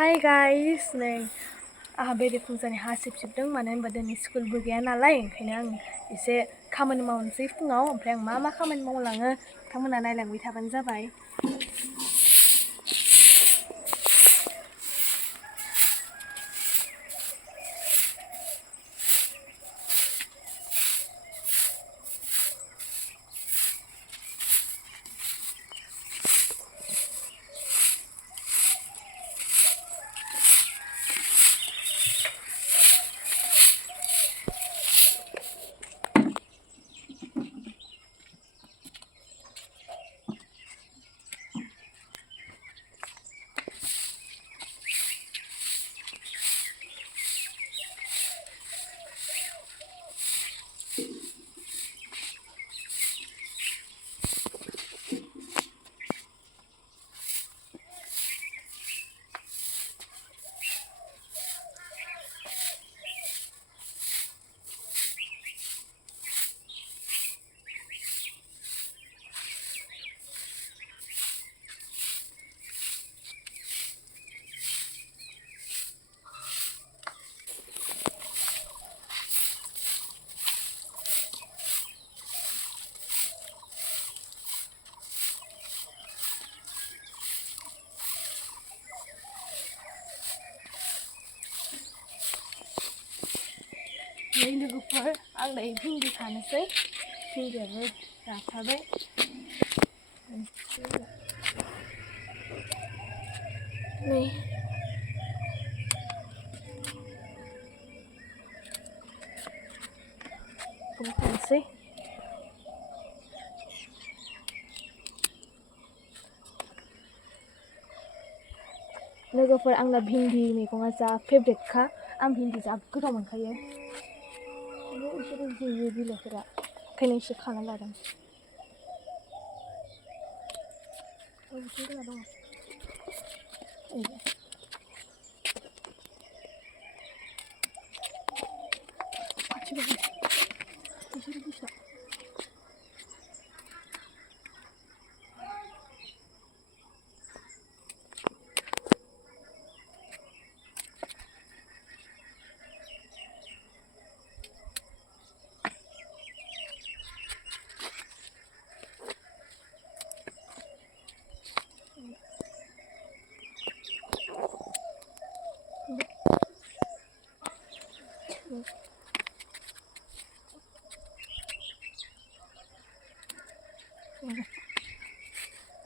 Hi guys, नै आहा बेरेफुंजानि हा सिबदों मानो होनबा दिनै स्कुलबो गैया नालाय ओंखायनो आं एसे खामानि मावनोसै फुङाव ओमफ्राय आं मा खामानि मावलाङो नोंथांमोना नायलांबाय थाबानो जाबाय। Lấy lwgwfwr आं दायो भिन्दि खानोसै भिन्दियाबो राथारबाय नै बेखौबो खानोसै लोगोफोर आंना भिन्दि मैगङा जा फेभरेटखा आं भिन्दि जा गोथाव मोनखायो बिसोरो जोयो बिलाइफोरा ओंखायनो एसे खाना लादों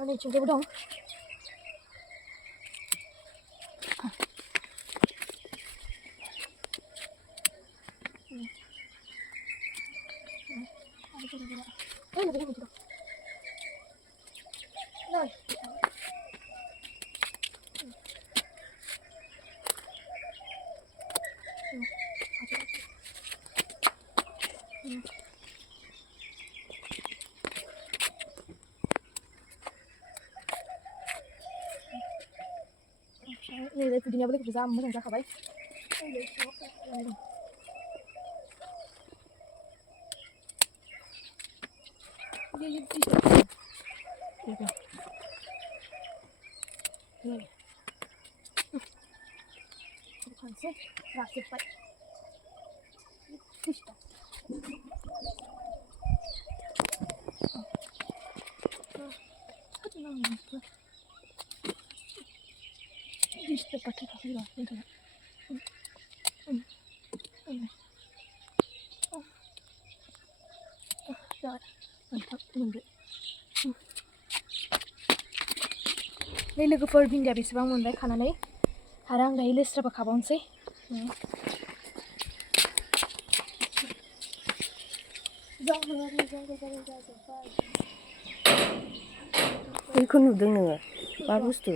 Ini coba dong. Ini videonya boleh bisa moजां जाखाबाय खानोसै राजोब्बाय Işte pakai kaki lah, itu. Mantap, mundur. Ini लोगोफोर भिन्दिया बेसेबां मोनबाय खानानै आरो आं दायो लेस्राबो खाबावनोसै बेखौ नुदों नोङो मा बुस्थु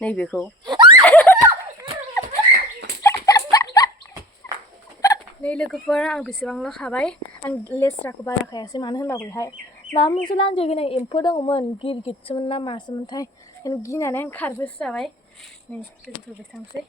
नैबेखौ नै लोगोफोर आं बेसेबांल' खाबाय आं लेस्राखौ बारा खायासै मानो होनबा बेहाय माबा मोनसे लान्जाय गोनां एम्फौ दङमोन गिरगिटसोमोन ना मासोमोनथाय ओंखायनो गिनानै आं खारबोसो जाबाय नै लोगोफोर बेसांसै